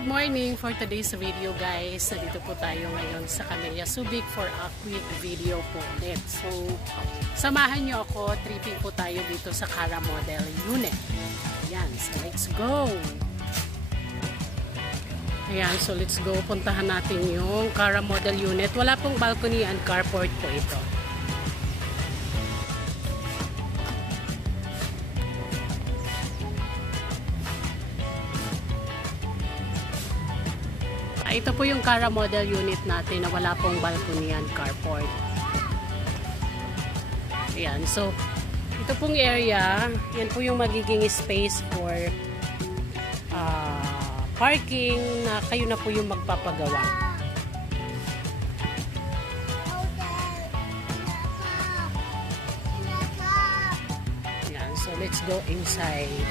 Good morning for today's video, guys. Nandito po tayo ngayon sa Camellia Subic for a quick video po ulit. So, samahan nyo ako. Tripping po tayo dito sa Cara Model Unit. Ayan, so let's go! Ayan, so let's go. Puntahan natin yung Cara Model Unit. Wala pong balcony and carport po ito. Ito po yung Cara Model Unit natin na wala pong balcony and carport. Ayan, so ito pong area, yan po yung magiging space for parking na kayo na po yung magpapagawa. Ayan, so let's go inside.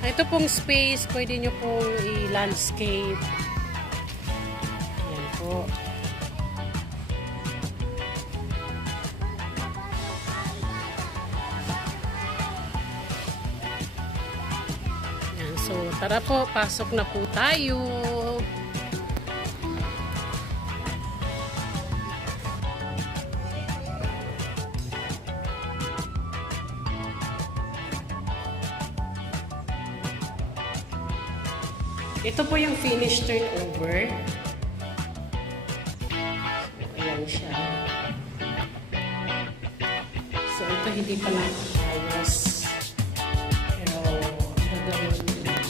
Ito pong space, pwede nyo pong i-landscape. Po. Yan, so tara po, pasok na po tayo. Ito po yung finish turnover. Siya. So, ito hindi pa nakakayos. Pero, gagawin ko lang.